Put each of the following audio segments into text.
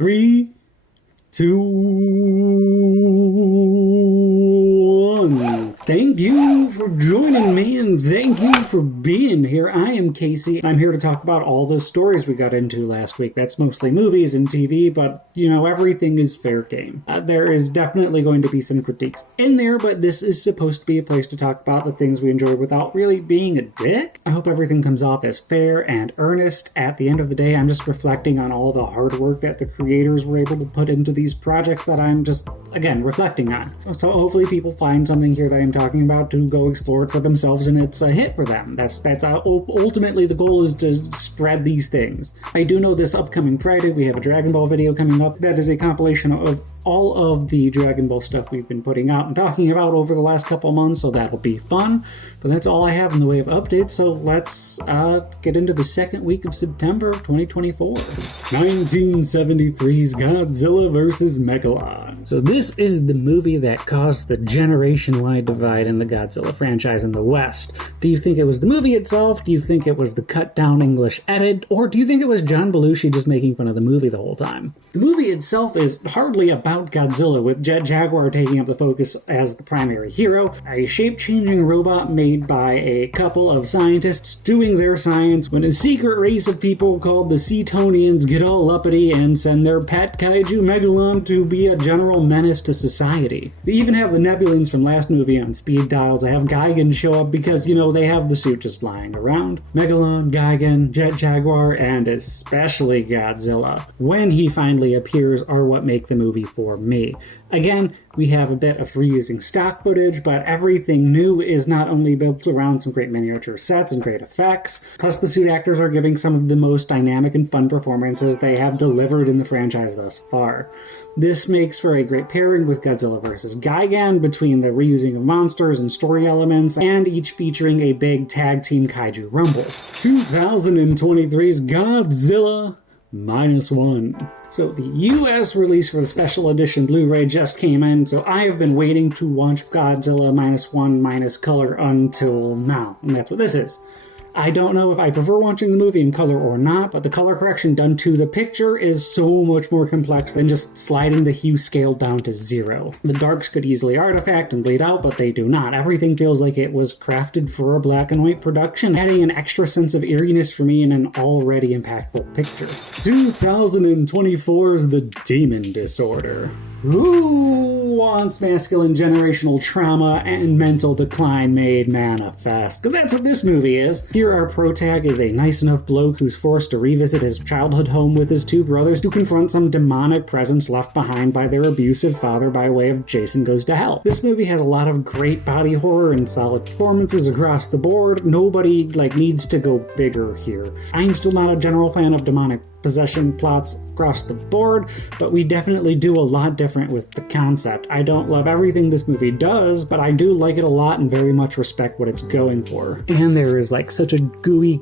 3, 2, 1. Thank you for joining me and thank you for being here. I am Casey and I'm here to talk about all the stories we got into last week. That's mostly movies and TV, but everything is fair game. There is definitely going to be some critiques in there, but this is supposed to be a place to talk about the things we enjoy without really being a dick. I hope everything comes off as fair and earnest. At the end of the day, I'm just reflecting on all the hard work that the creators were able to put into these projects that I'm just, again, reflecting on. So hopefully people find something here that I'm talking about to go explore it for themselves and it's a hit for them. That's ultimately the goal, is to spread these things. I do know this upcoming Friday we have a Dragon Ball video coming up. That is a compilation of all of the Dragon Ball stuff we've been putting out and talking about over the last couple months, so that'll be fun. But that's all I have in the way of updates, so let's get into the second week of September 2024. 1973's Godzilla vs. Megalon. So this is the movie that caused the generation-wide divide in the Godzilla franchise in the West. Do you think it was the movie itself? Do you think it was the cut-down English edit? Or do you think it was John Belushi just making fun of the movie the whole time? The movie itself is hardly about Godzilla, with Jet Jaguar taking up the focus as the primary hero, a shape-changing robot made by a couple of scientists doing their science when a secret race of people called the Seatonians get all uppity and send their pet kaiju Megalon to be a general menace to society. They even have the Nebulans from last movie on speed dial to have Gigan show up because, they have the suit just lying around. Megalon, Gigan, Jet Jaguar, and especially Godzilla, when he finally appears, are what make the movie for me. Again, we have a bit of reusing stock footage, but everything new is not only built around some great miniature sets and great effects, plus the suit actors are giving some of the most dynamic and fun performances they have delivered in the franchise thus far. This makes for a great pairing with Godzilla vs. Gigan, between the reusing of monsters and story elements, and each featuring a big tag team kaiju rumble. 2023's Godzilla Minus One. So the US release for the special edition Blu-ray just came in, so I have been waiting to watch Godzilla Minus One minus color until now, and that's what this is. I don't know if I prefer watching the movie in color or not, but the color correction done to the picture is so much more complex than just sliding the hue scale down to 0. The darks could easily artifact and bleed out, but they do not. Everything feels like it was crafted for a black and white production, adding an extra sense of eeriness for me in an already impactful picture. 2024's The Demon Disorder. Who wants masculine generational trauma and mental decline made manifest? Because that's what this movie is. Here our protag is a nice enough bloke who's forced to revisit his childhood home with his two brothers to confront some demonic presence left behind by their abusive father by way of Jason Goes to Hell. This movie has a lot of great body horror and solid performances across the board. Nobody needs to go bigger here. I'm still not a general fan of demonic possession plots across the board, but we definitely do a lot different with the concept. I don't love everything this movie does, but I do like it a lot and very much respect what it's going for. And there is such a gooey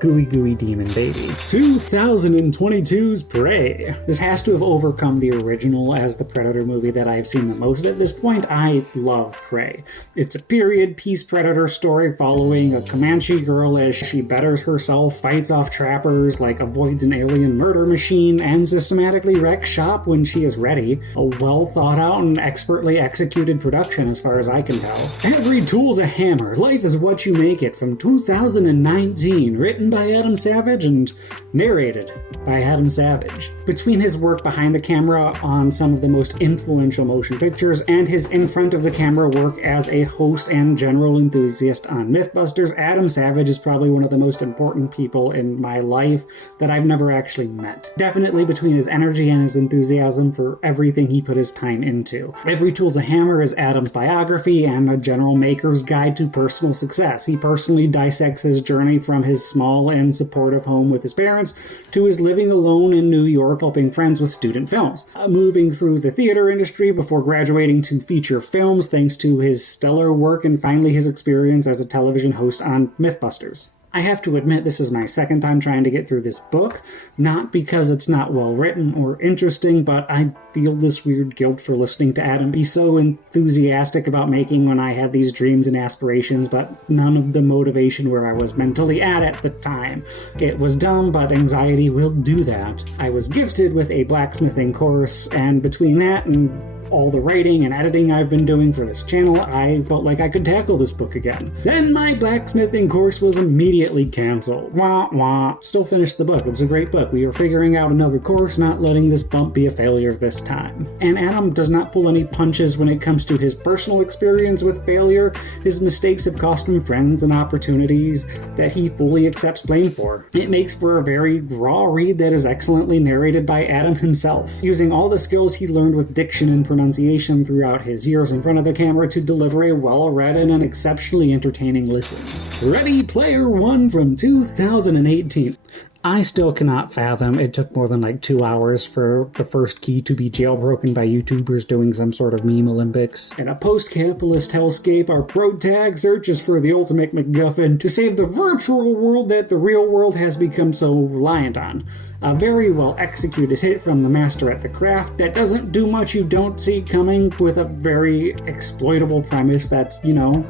demon baby. 2022's Prey. This has to have overcome the original as the Predator movie that I've seen the most at this point. I love Prey. It's a period piece Predator story following a Comanche girl as she betters herself, fights off trappers, avoids an alien murder machine, and systematically wrecks shop when she is ready. A well thought out and expertly executed production as far as I can tell. Every tool's a hammer. Life is what you make it, from 2019, written by Adam Savage and narrated by Adam Savage. Between his work behind the camera on some of the most influential motion pictures and his in front of the camera work as a host and general enthusiast on Mythbusters, Adam Savage is probably one of the most important people in my life that I've never actually met. Definitely between his energy and his enthusiasm for everything he put his time into. Every Tool's a Hammer is Adam's biography and a general maker's guide to personal success. He personally dissects his journey from his small and supportive home with his parents to his living alone in New York helping friends with student films, moving through the theater industry before graduating to feature films thanks to his stellar work and finally his experience as a television host on Mythbusters. I have to admit this is my second time trying to get through this book, not because it's not well written or interesting, but I feel this weird guilt for listening to Adam be so enthusiastic about making when I had these dreams and aspirations, but none of the motivation where I was mentally at the time. It was dumb, but anxiety will do that. I was gifted with a blacksmithing course, and between that and all the writing and editing I've been doing for this channel, I felt like I could tackle this book again. Then my blacksmithing course was immediately canceled. Wah wah. Still finished the book. It was a great book. We are figuring out another course, not letting this bump be a failure this time. And Adam does not pull any punches when it comes to his personal experience with failure. His mistakes have cost him friends and opportunities that he fully accepts blame for. It makes for a very raw read that is excellently narrated by Adam himself, using all the skills he learned with diction and pronunciation throughout his years in front of the camera to deliver a well-read and an exceptionally entertaining listen. Ready Player One from 2018. I still cannot fathom it took more than like 2 hours for the first key to be jailbroken by YouTubers doing some sort of meme Olympics. In a post-capitalist hellscape, our protag searches for the ultimate MacGuffin to save the virtual world that the real world has become so reliant on. A very well executed hit from the master at the craft that doesn't do much you don't see coming, with a very exploitable premise that's, done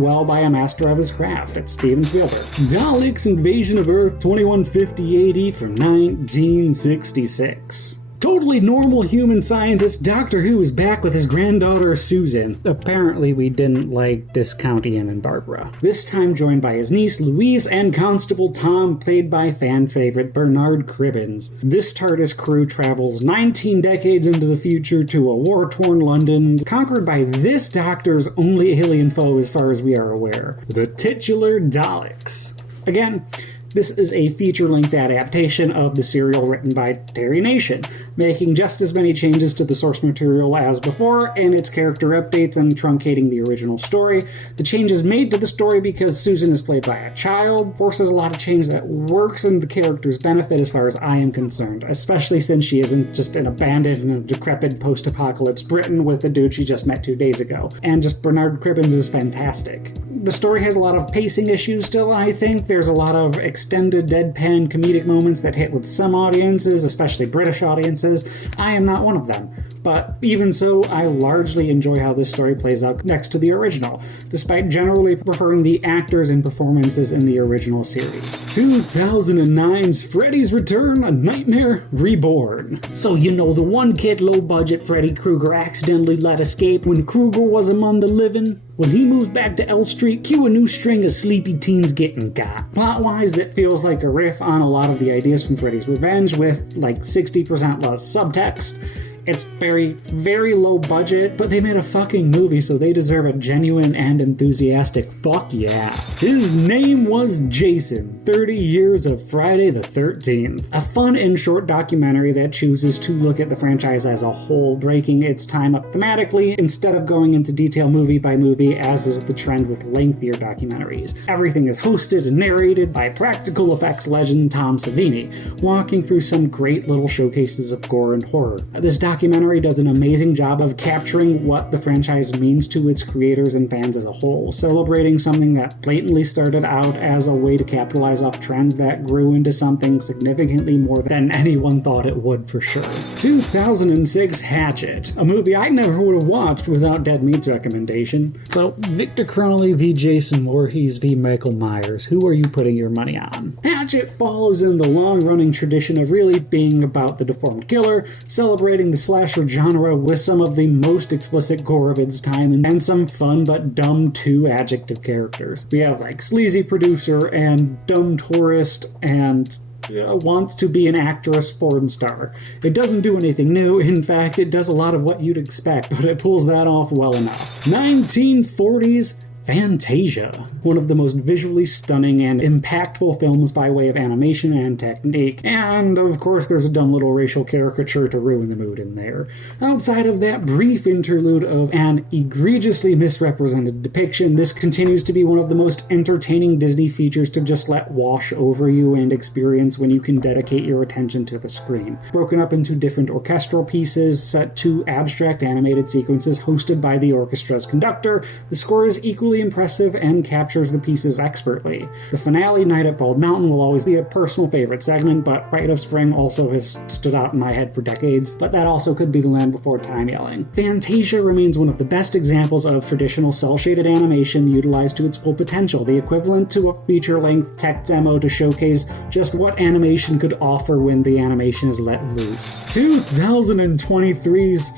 well by a master of his craft. It's Steven Spielberg. Daleks Invasion of Earth 2150 AD from 1966. Totally normal human scientist Doctor Who is back with his granddaughter Susan. Apparently we didn't like Discount Ian and Barbara. This time joined by his niece Louise and Constable Tom, played by fan favorite Bernard Cribbins. This TARDIS crew travels 19 decades into the future to a war-torn London, conquered by this Doctor's only alien foe as far as we are aware, the titular Daleks. Again, this is a feature-length adaptation of the serial written by Terry Nation, making just as many changes to the source material as before in its character updates and truncating the original story. The changes made to the story because Susan is played by a child forces a lot of change that works in the character's benefit as far as I am concerned, especially since she isn't just an abandoned and decrepit post-apocalypse Britain with the dude she just met 2 days ago. And just Bernard Cribbins is fantastic. The story has a lot of pacing issues still, I think. There's a lot of extended deadpan comedic moments that hit with some audiences, especially British audiences. I am not one of them. But even so, I largely enjoy how this story plays out next to the original, despite generally preferring the actors and performances in the original series. 2009's Freddy's Return, A Nightmare Reborn. So the one kid low-budget Freddy Krueger accidentally let escape when Krueger was among the living? When he moves back to L Street, cue a new string of sleepy teens getting got. Plot-wise, it feels like a riff on a lot of the ideas from Freddy's Revenge with like 60% less subtext. It's very, very low budget, but they made a fucking movie, so they deserve a genuine and enthusiastic fuck yeah. His name was Jason, 30 Years of Friday the 13th. A fun and short documentary that chooses to look at the franchise as a whole, breaking its time up thematically instead of going into detail movie by movie, as is the trend with lengthier documentaries. Everything is hosted and narrated by practical effects legend Tom Savini, walking through some great little showcases of gore and horror. This documentary does an amazing job of capturing what the franchise means to its creators and fans as a whole, celebrating something that blatantly started out as a way to capitalize off trends that grew into something significantly more than anyone thought it would for sure. 2006 Hatchet, a movie I never would have watched without Dead Meat's recommendation. So, Victor Crowley v. Jason Voorhees v. Michael Myers, who are you putting your money on? Hatchet follows in the long-running tradition of really being about the deformed killer, celebrating the slasher genre with some of the most explicit gore of its time and some fun but dumb two adjective characters. We have like sleazy producer and dumb tourist and wants to be an actress porn star. It doesn't do anything new. In fact, it does a lot of what you'd expect, but it pulls that off well enough. 1940s Fantasia, one of the most visually stunning and impactful films by way of animation and technique, and of course there's a dumb little racial caricature to ruin the mood in there. Outside of that brief interlude of an egregiously misrepresented depiction, this continues to be one of the most entertaining Disney features to just let wash over you and experience when you can dedicate your attention to the screen. Broken up into different orchestral pieces set to abstract animated sequences hosted by the orchestra's conductor, the score is equally truly impressive and captures the pieces expertly. The finale, Night at Bald Mountain, will always be a personal favorite segment, but Rite of Spring also has stood out in my head for decades, but that also could be The Land Before Time yelling. Fantasia remains one of the best examples of traditional cel-shaded animation utilized to its full potential, the equivalent to a feature-length tech demo to showcase just what animation could offer when the animation is let loose. 2023's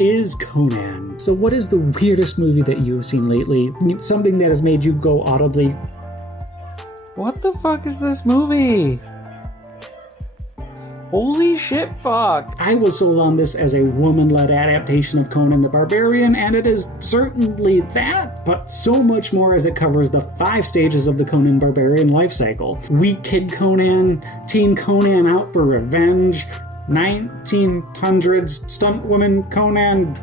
Is Conann. So what is the weirdest movie that you've seen lately? Something that has made you go audibly, "What the fuck is this movie? Holy shit, fuck." I was sold on this as a woman-led adaptation of Conan the Barbarian, and it is certainly that, but so much more as it covers the 5 stages of the Conan Barbarian life cycle. Weak kid Conan, teen Conan out for revenge, 1900s stunt woman Conan,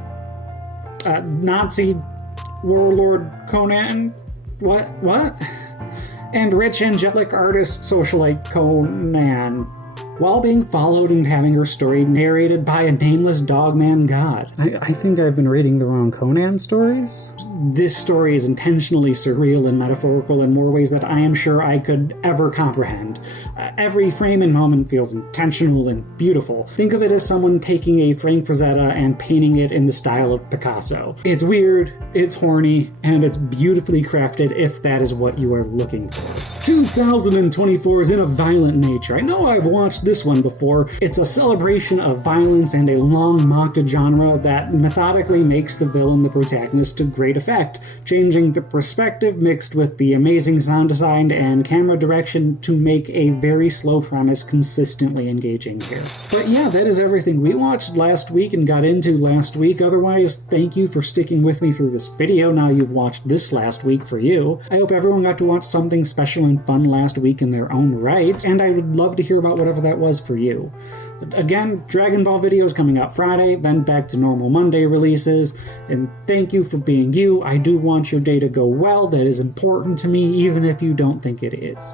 Nazi warlord Conan, what? And rich angelic artist socialite Conan, while being followed and having her story narrated by a nameless dogman god. I think I've been reading the wrong Conan stories. This story is intentionally surreal and metaphorical in more ways that I am sure I could ever comprehend. Every frame and moment feels intentional and beautiful. Think of it as someone taking a Frank Frazetta and painting it in the style of Picasso. It's weird, it's horny, and it's beautifully crafted if that is what you are looking for. 2024 is in a Voilent Nature. I know I've watched this one before. It's a celebration of violence and a long-mocked genre that methodically makes the villain the protagonist to great effect, changing the perspective mixed with the amazing sound design and camera direction to make a very slow premise consistently engaging here. But yeah, that is everything we watched last week and got into last week. Otherwise, thank you for sticking with me through this video. Now you've watched this last week for you. I hope everyone got to watch something special and fun last week in their own right, and I would love to hear about whatever that was for you. Again, Dragon Ball videos coming out Friday, then back to normal Monday releases, and thank you for being you. I do want your day to go well. That is important to me, even if you don't think it is.